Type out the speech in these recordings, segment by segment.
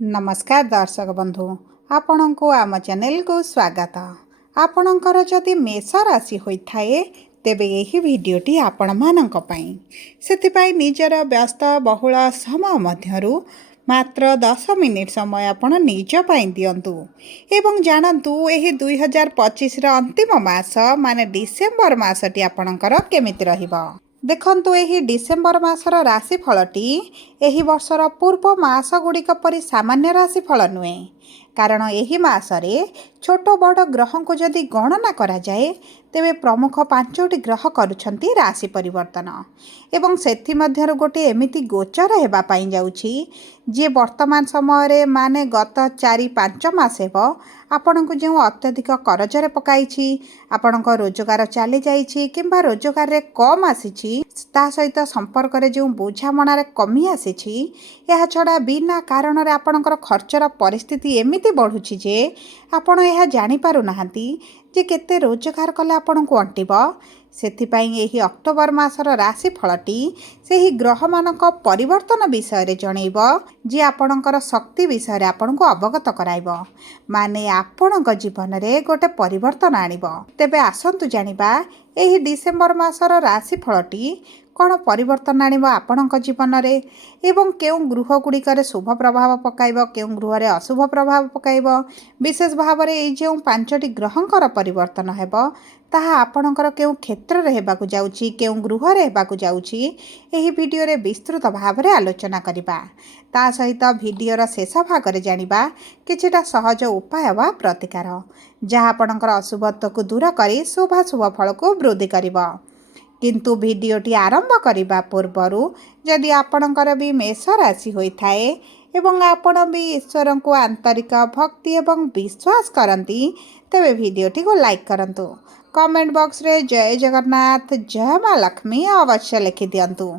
नमस्कार दर्शक बंधु आपण को आम चैनल को स्वागत। आपणकर जदि मेष राशि होता है तेबे यही भिडटी आपण मानक पई सेथिपाई निजर व्यस्त बहुल समय मध्यरु मात्र 10 मिनिट समय आपण निज पई दियंतु एवं जानतु एही 2025 रा अंतिम मास माने डिसेंबर मासटी आपणकर केमिति रहिबो। देखंतु एही डिसेंबर मासर राशिफलटी एही वर्षर पूर्व मास गुड़िक परि सामान्य राशिफल नुहे, कारण एही मासरे छोट बड़ ग्रह को जदि गणना करा जाए तेबे प्रमुख 5टी ग्रह करुछंती राशि परिवर्तन एवं सेथि मध्यरु गोटे एमिति गोचर हेबा पाई जाउछि जे वर्तमान समय रे माने गत 4-5 मास हेबो आपणको जो अत्यधिक करजरे पकाइछि, आपणको रोजगार चली जाइछि किंबा रोजगार रे कम आसीछि, ता सहित संपर्क रे जो बुझामणा रे कमी आसीछि, यह छडा बिना कारण रे आपणकर खर्चर परिस्थिति एमिति बढ़ुछि जे आपण यह जानि पारु नाहंती जे केते रोजगार कले आपणको अंटिबो। सेथिपाई एही अक्टोबर मासर राशिफलटी सेही ग्रह मानक परिवर्तन विषय रे जणैबो जे आपणकर शक्ति विषय रे आपणको अवगत कराइबो, माने आपणक जीवन रे गोटे परिवर्तन आनिबो। तेबे आसंतु जानिबा एही डिसेंबर मासर राशिफलटी कौन परिवर्तन आनिबो आपणक जीवन रे एवं केउ गृह गुड़िकर शुभ प्रभाव पकाइबो, केउ गृह रे अशुभ प्रभाव पकाइबो। विशेष भाव रे एई जे 5टी ग्रहंकर परिवर्तन हेबो ताहा आपणकर केउ क्षेत्र रे हेबाकु जाउछि, केउ गृह रे हेबाकु जाउछि, एही वीडियो रे विस्तृत भाव रे आलोचना करिबा। ता सहित वीडियो रा शेष भाग रे जानिबा किछिटा सहज उपाय वा प्रतिकार जहा आपणकर अशुभत्व को दूर करी शुभ फल को वृद्धि करिबो। किंतु वीडियोटी आरंभ करने पूर्वरु जदि आपणकर भी मेष राशि होता है एवं आपण भी ईश्वर को आंतरिक भक्ति एवं विश्वास करती तेबे वीडियोटी को लाइक करंतु, कमेंट बॉक्स रे जय जगन्नाथ जय माँ लक्ष्मी अवश्य लिखि दियंतु।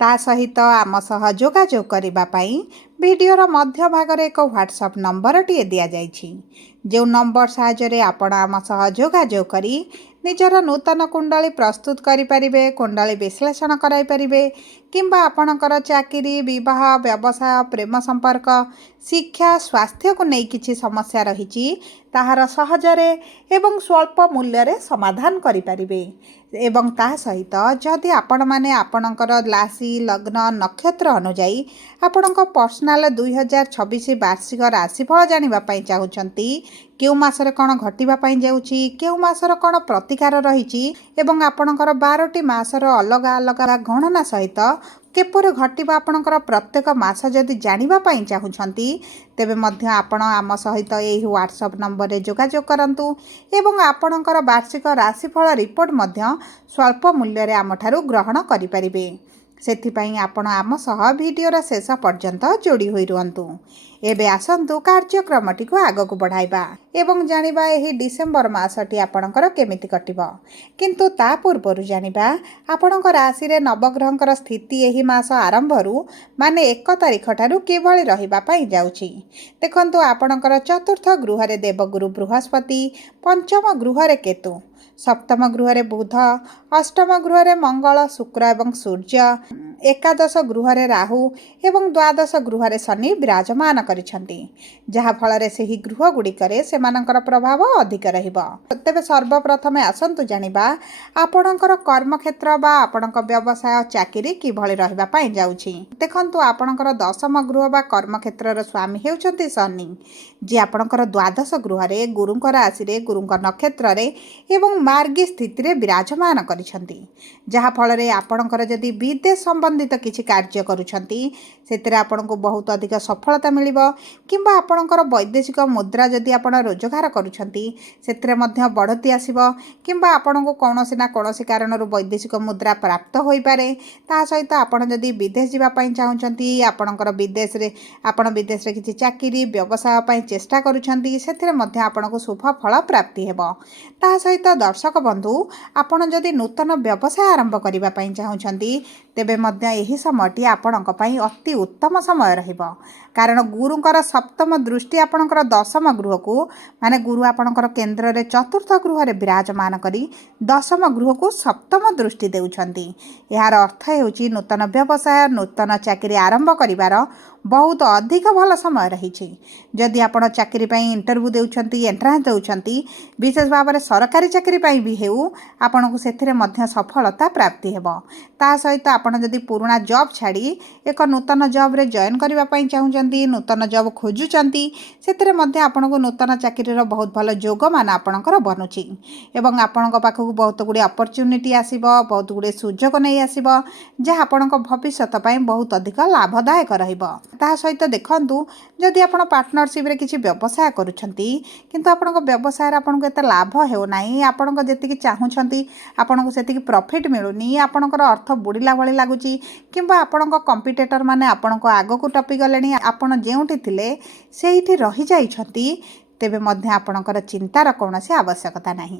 ता सहित आम सह जोगाजोग करिबा पई वीडियोर मध्य भाग रे एक व्हाट्सएप नंबर टी दिया जाइछि, जो नंबर साहाय्य आपण आम सह जोगाजोग करी निजर नूतन कुंडली प्रस्तुत करि परिबे, कुंडली विश्लेषण कराई परिबे किंबा आपणकर चाकरी, विवाह, व्यवसाय, प्रेम संपर्क, शिक्षा, स्वास्थ्य को नहीं किछि समस्या रहिछि ताहार सहजरे एवं स्वल्प मूल्य रे समाधान करि परिबे। एवं ता सहित जदि आपण माने आपणकर राशि लग्न नक्षत्र अनुଯାयी आपणक पर्सनाल 2026 वार्षिक राशिफल जानिबा पई चाहुचंती, केउ मासरे कोन घटिबा पई जाउछि, केउ मासर कोन प्रतिकार रहिछि एवं आपणकर 12टी मासर अलग अलग गणना सहित केपर घटिबा आपणकर प्रत्येक मास जदि जानिबा पई चाहुचंती तेबे मध्य आपण आम सहित एही व्हाट्सएप नंबर रे जोगाजोग करंतु एवं आपणकर वार्षिक राशिफल रिपोर्ट मध्य स्वल्प मूल्य रे आमठारु ग्रहण करि परिबे। सेथिपाई आपण आम सह वीडियोर शेष पर्यंत जोड़ी होई रुहंतु। एबे आसंतु कार्यक्रमटी को आग को बढ़ाइबा एवं जानिबा एही डिसेंबर मासटी आपणकर केमिति कटिबो। किंतु ता पूर्वरु जानिबा आपणक राशि रे नवग्रहंकर स्थिति एही मास आरंभरु माने 1 तारिख ठारु किभଳି रहिबा पई जाउछि। देखंतु आपणकर चतुर्थ गृह रे देवगुरु बृहस्पति, पंचम गृह रे केतु, सप्तम गृह रे बुध, अष्टम गृह रे मंगल, शुक्र एवं सूर्य, एकादश गृह रे राहु एवं द्वादश गृह रे शनि विराजमान करिसंती, जहा फल रे सेही गृह गुड़िकरे सेमानकर प्रभाव अधिक रहिबो। तेबे सर्वप्रथमे आसंतु जानिबा आपणकर कर्म क्षेत्र बा आपणक व्यवसाय चाकरी किभଳି रहिबा पई जाउछि। देखंतु आपणकर दशम गृह बा कर्म क्षेत्र रो स्वामी हेउचंती शनि, जे आपणकर द्वादश गृह रे गुरुंकर राशि रे गुरुंकर नक्षत्र रे एवं मार्गी स्थिति रे विराजमान करिसंती, जहा फल रे आपणकर जदि विदेश संबंधित किछि कार्य करूछंती सेतिरे आपणको बहुत अधिक सफलता मिलिबो किंबा आपणकर वैदेशिक मुद्रा जदि आपण रोजगार करूछंती सेतिरे मध्य बढ़ती आसीबो किंबा आपणको कोनोसी ना कोनोसी कारणरु वैदेशिक मुद्रा प्राप्त होई पारे। ता सहित आपण जदि विदेश जिबा पई चाहुचंती आपणकर विदेश रे किछि चाकरी व्यवसाय पई चेष्टा करूछंती सेतिरे मध्य आपणको शुभ फल प्राप्ति हेबो। ता सहित दर्शक बंधु आपण जदि नूतन व्यवसाय आरंभ करिबा पई चाहुचंती तेबे मध्य एही समयटी आपणक पई अति उत्तम समय रहिबो, कारण गुरुंकर सप्तम दृष्टि आपणकर दशम गृह को माने गुरु आपणकर केंद्र रे चतुर्थ गृह रे विराजमान करी दशम गृह को सप्तम दृष्टि देउछंती। यार अर्थ हेउची नूतन व्यवसाय नूतन चाकरी आरंभ करिवार बहुत अधिक भल समय रही। जदि आपण चाकरी पाई इंटरव्यू देउछंती एंट्रांस देउछंती विशेष भाव में सरकारी चाकरी पाई भी हेउ आपण को सेथिरे मध्य सफलता प्राप्ति हेबो। ता सहित आपण जदि पुराना जॉब छाड़ी एक नूतन जॉब रे जॉइन करबा पाई चाहुचंती नूतन जॉब खोजुचंती सेथिरे मध्य आपण को नूतन चाकरी रो बहुत भल योग मान आपणकर बनुची एवं आपणक पाखक बहुत गुड़े अपॉर्चुनिटी आसीबो बहुत गुड़े सुजोग नहीं आसीबो जहाँ आपणक भविष्य पाई बहुत अधिक लाभदायक रहिबो। ता सहित देखंतु जदि आपण पार्टनरशिप रे किछि व्यवसाय करूछंती किंतु आपणक व्यवसाय रे आपणक एते लाभ हेउ नाही आपणक जेतिकी चाहुछंती आपणक सेतिकी प्रॉफिट मिलुनी आपणकर अर्थ बुड़िला भली लागुची किंबा आपणक कॉम्पिटिटर माने आपणक आगो को टपी गलेनी आपण जेउठी थिले सेहिठी रहि जाइछंती तेबे मध्य आपणकर चिंतार कौनसी आवश्यकता नहीं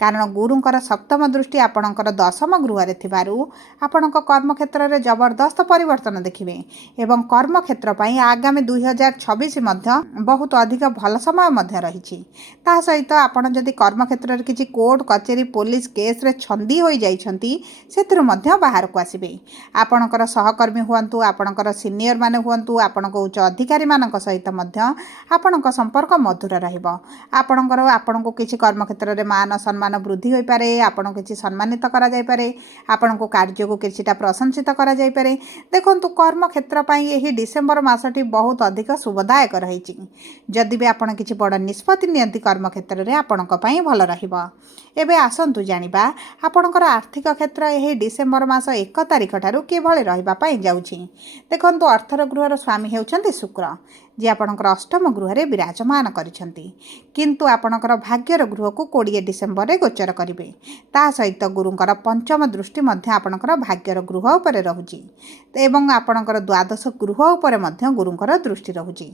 कारण गुरुंकर सप्तम दृष्टि आपणकर दशम गृह थिबारु आपणक कर्म क्षेत्र में जबरदस्त परिवर्तन देखिबे एवं कर्म क्षेत्र पई आगामी 2026 मध्य बहुत अधिक भल समय मध्य रही। ता सहित आपण जदि कर्म क्षेत्र में किछि कोर्ट कचेरी पुलिस केस रे छंदी होई जाइछंती सेतिर मध्य बाहर को आसीबे आपणकर सहकर्मी हुअंतु आपणकर सीनियर माने हुअंतु आपणक उच्च अधिकारी मानक सहित मध्य आपणक संपर्क मधुर रहिबो आपणकर आपणको किछि कर्म क्षेत्र रे मान सम्मान वृद्धि होई पारे आपण किछि सम्मानित करा जाय पारे आपणको कार्य को किछिटा प्रशंसित करा जाय पारे। देखंतु कर्म क्षेत्र पई एही डिसेंबर मासटी बहुत अधिक शुभदायक रहिछि जदि भी आपण किछि बड़ निष्पत्ति नियंती कर्म क्षेत्र रे आपणको पई भल रहिबो। एबे आसंतु जानिबा आपणकर आर्थिक क्षेत्र एही डिसेंबर मास 1 तारिख ठारू केभଳି रहिबा पई जाउछि। देखंतु अर्थर गृहर स्वामी हेउछंती शुक्र जे आपणकर अष्टम गृह रे विराजमान करिछंती किंतु आपणकर भाग्यर गृह को 20 डिसेंबर रे गोचर करिवे ता सहित गुरुंकर पंचम दृष्टि मध्य आपणकर भाग्यर गृह उपरे रहुची एवं आपणकर द्वादश गृह उपरे मध्य गुरुंकर दृष्टि रहुची।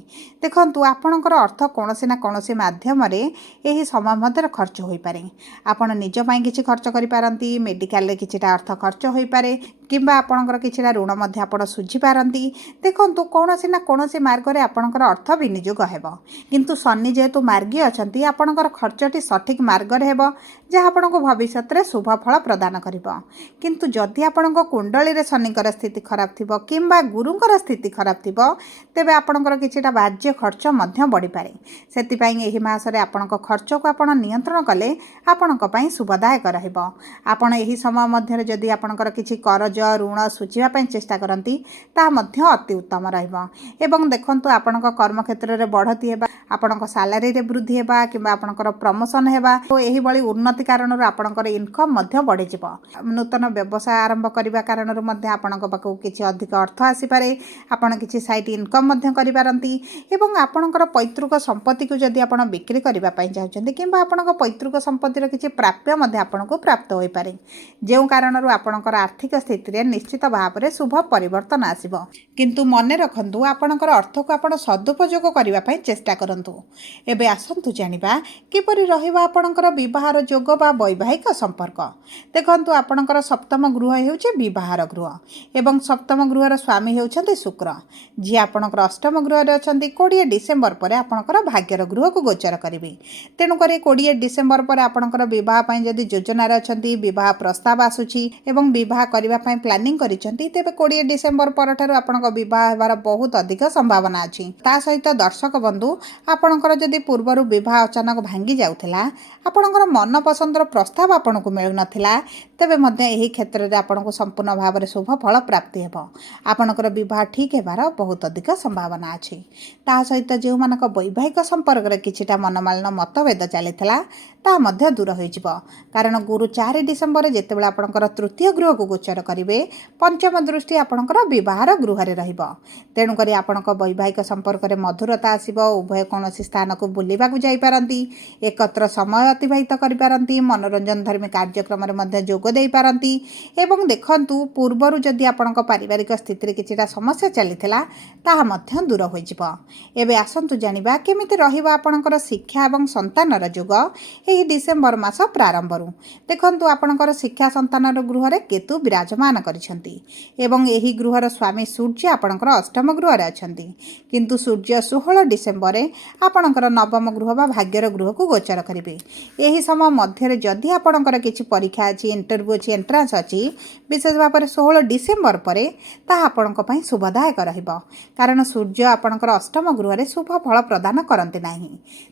देखंतु आपणकर अर्थ कोनोसी ना कोनोसी माध्यम रे एही समय मध्य खर्च होई पारे आपण निज पई किछि खर्च करि पारंती मेडिकल रे किछिटा अर्थ खर्च होई पारे किंबा आपणकर किछिटा ऋण मध्य आपण सुझी पारंती। देखंतु कोनोसी ना कोनोसी मार्ग रे आपणकर अर्थ विनियोग हेबो किंतु शनि जेहेतु मार्गी अछंती आपणकर खर्चटी सठिक मार्ग रे हेबो जहाँ आपणको भविष्य रे शुभ फल प्रदान करिबो किंतु जदि आपणको कुंडली रे शनिकर स्थिति खराब थिबो किंबा गुरुंकर स्थिति खराब थिबो तेबे आपणकर किछिटा बाह्य खर्च मध्य बढ़ी पारे सेति पई एही मास रे आपणको खर्च को आपण नियंत्रण कले आपणको पई शुभदायक रहिबो। आपण एही समय मध्य रे जदि आपणकर किछि करज ऋण सुझिबा पई चेष्टा करंती ता मध्य अति उत्तम रहिबो एवं देखंतु आपणको कर्म क्षेत्र रे बढ़ती हेबा आपणको सैलरी रे वृद्धि हेबा किंबा आपणकर प्रमोशन हेबा तो एही बळी उन्नति कारण आपणकर इनकम मध्य बढ़ी जिवो। नूतन व्यवसाय आरंभ करिबा कारण मध्य आपणको पाखु किछि अधिक अर्थ आसी पारे आपण किछि साइड इनकम मध्य करि पारंती एवं आपणकर पैतृक संपत्ति को जदि आपण बिक्री करिबा पई चाहउछन्ती किंबा आपणको पैतृक संपत्ति रो किछि प्राप्य मध्य आपणको प्राप्त होई पारे जेउ कारण आपणकर आर्थिक स्थिति रे निश्चित भाव रे शुभ परिवर्तन आसीबो किंतु मने रखंतु आपणकर अर्थ को आपण सदुपयोग करिबा पई चेष्टा करंतु। एबे आसंतु जानिबा किपरि रहिबा आपणकर विवाहर योग बा वैवाहिक संपर्क। देखंतु आपणकर सप्तम गृह हेउचे विवाहर गृह एवं सप्तम गृहर स्वामी हेउछन्ती शुक्र जे आपणकर अष्टम गृह रे अछन्ती 20 डिसेंबर परे आपणकर भाग्यर गृह को गोचर करिवे तेनु करे 20 डिसेंबर परे आपणकर विवाह पई जदि योजना रे अछन्ती विवाह प्रस्ताव आसुची एवं विवाह करिबा पई प्लानिंग करिसन्ती तेबे 20 डिसेंबर परठारु आपणक विवाह हेबार बहुत अधिक संभावना अछि। ता सहित दर्शक बंधु आपणकर जदि पूर्वरु विवाह अचानक भांगी जाउथिला आपणकर मन पसंदर प्रस्ताव आपणकु मिलु नथिला तेबे मध्य एही क्षेत्र रे आपणकु संपूर्ण भाव रे शुभ फल प्राप्ति हेबो आपणकर विवाह ठीक हेबार बहुत अधिक संभावना अछि। ता सहित जेउ मानक वैवाहिक संपर्क रे किछिटा मनमालिन्य मतभेद चलिथिला ता मध्य दूर होई जिवो कारण गुरु 4 डिसेंबर जेतेबेला आपणकर तृतीय गृह को गोचर करिवे पंचम दृष्टि आपणकर विवाहर गृह रे रहिबो तेनु करी आपणक वैवाहिक संपर्क रे मधुरता आसीबो उभय कोनोसी स्थान को बुलिबा को जाई पारंती एकत्र समय अतिबाहित करि पारंती मनोरंजन धर्मी कार्यक्रम रे मध्य जोग देई पारंती एवं देखंतु पूर्वरु जदि आपणक पारिवारिक स्थिति रे किछिटा समस्या चलिथिला ताहा मध्य दूर होई जिवो। एबे आसंतु जानिबा केमिति रहिबा आपणकर शिक्षा एवं संतानर जोग एही डिसेंबर मास प्रारंभरु। देखंतु आपणकर शिक्षा संतानर गृह रे केतु विराजमान करिसंती एवं एही गृहर स्वामी सूर्य आपणकर अष्टम गृह रे अछंती किंतु सूर्य 16 डिसेंबर रे आपणकर नवम गृह बा भाग्यर गृह को गोचर करेंगे। यही समय मध्य जदि आपणकर किसी परीक्षा अच्छी इंटरव्यू अच्छी एंट्रांस अच्छी विशेष भाव में 16 डिसेम्बर पर ताहा आपण शुभदायक रहिबो। कारण सूर्य आपणकर अष्टम गृह रे शुभ फल प्रदान करते नाही।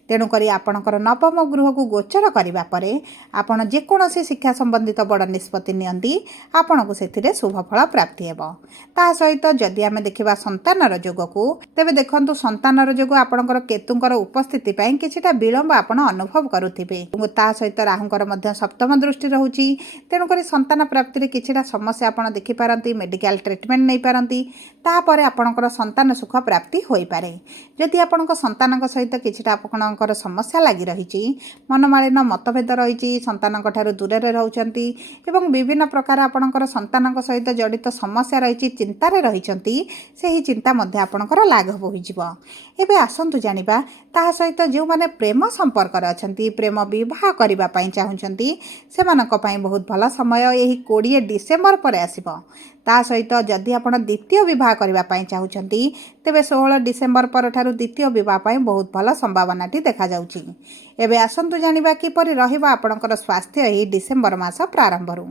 तेणुक आपणकर नवम गृह को गोचर करने पर आपण जेकोसी शिक्षा संबंधित बड़ निष्पत्ति नियंती आपण को से शुभ फल प्राप्ति हेबो। ता सहित जदि आम देखा संतानर जोग को तेबे देखंतु संतानर जोग आपणकर केतुंकर उपस्थिति पई किछिटा विलंब आपण अनुभव करुथिबे। ता सहित राहुंकर मध्य सप्तम दृष्टि रहुची। तेणुक संतान प्राप्ति रे किछिटा समस्या आपण देखि पारंती, मेडिकल ट्रीटमेंट नहीं पारंती। तापर आपणकर संतान सुख प्राप्ति होई पारे। जदि आपणक संतानक सहित किछिटा आपणकर समस्या लागि रहिची, मनमालिन मतभेद रहिची, संतानक ठारू दूर रे रहउचंती एवं विभिन्न प्रकार आपणकर संतानक सहित जड़ित समस्या रहिची, चिंतारे रहिचंती, सेही चिंता मध्य आपणकर लाघव होइजिबो। एबे आसंतु जानिबा ता सहित जो माने प्रेम संपर्क अछंती, प्रेम विवाह करबा पई चाहुचंती, सेमानक पई बहुत भल समय यही 20 डिसेम्बर पर आसीबो। ता सहित जदि आपण द्वितीय विवाह करबा पई चाहुचंती तेबे 16 डिसेम्बर पर ठारू द्वितीय विवाह पई बहुत भल संभावनाटी देखा जाउची। एबे आसंतु जानिबा किपरि रहिबा आपणकर स्वास्थ्य एही डिसेम्बर मास प्रारंभ रु।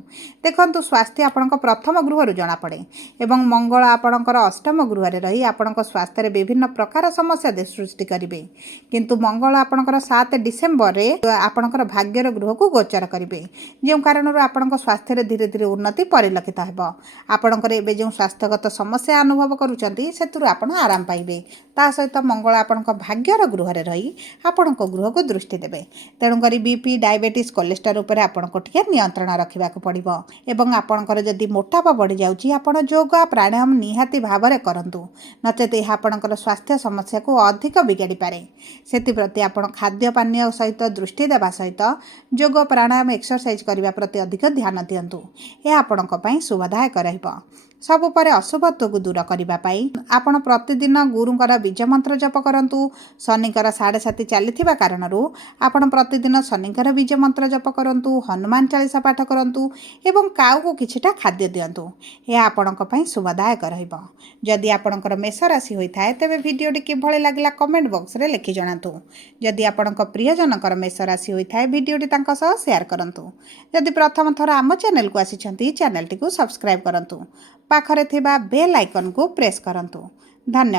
देखंतु स्वास्थ्य आपणक प्रथम गृह रु जणा पड़े एवं मंगल आपणकर अष्टम गृह रे रही आपणक स्वास्थ्य रे विभिन्न प्रकार समस्या दे सृष्टि करिवे। किंतु मंगल आपणकर 7 डिसेम्बर रे आपणकर भाग्यर गृह को गोचर करिवे, जे कारण आपणक स्वास्थ्य रे धीरे धीरे उन्नति परिलक्षित हेबो। आपणकर एबे जो स्वास्थ्यगत समस्या अनुभव करूचंती सेतुरु आपण आराम पाइबे। ता सहित मंगल आपणक भाग्यर गृह रे रही आपणक गृह को दृष्टि देबे। तेणु करी बीपी, डायबिटीज, कोलेस्ट्रॉल उपर आपणको टिके नियंत्रण रखिबा को पड़िबो। एवं आपणकर जदि मोटापा बढ़ी जाउची आपण योग प्राणायाम निहाती भाव में करंतु, नचेत यह आपणकर स्वास्थ्य समस्या को अधिक बिगाड़ी पारे। सेति प्रति आपण खाद्य पानीय सहित दृष्टि देवा सहित योग प्राणायाम एक्सरसाइज करने प्रति अधिक ध्यान दियंतु। यह आपणक पई शुभदायक रहिबो। सबु परे अशुभत्व को दूर करने आपण प्रतिदिन गुरुंकर बीज मंत्र जप करंतु। शनिकर 7:30 चली कारण आपण प्रतिदिन शनिकर बीज मंत्र जप करंतु, हनुमान चालीसा पाठ करंतु एवं काउ को किछिटा खाद्य दियंतु। यह आपणक पई शुभदायक रहिबो। जदि आपणकर मेष राशि होइथाय तेबे भिडियोटी किभଳି लागला कमेंट बॉक्स रे लिखि जणातु। जदि आपणक प्रियजनकर मेष राशि होइथाय भिडियोटी तांका सह शेयर करंतु। जदि प्रथम थर आम चैनल को आसिछंती चैनल टी को सब्सक्राइब करंतु। पाखरे थिबा बेल आइकन को प्रेस करंतु। धन्यवाद।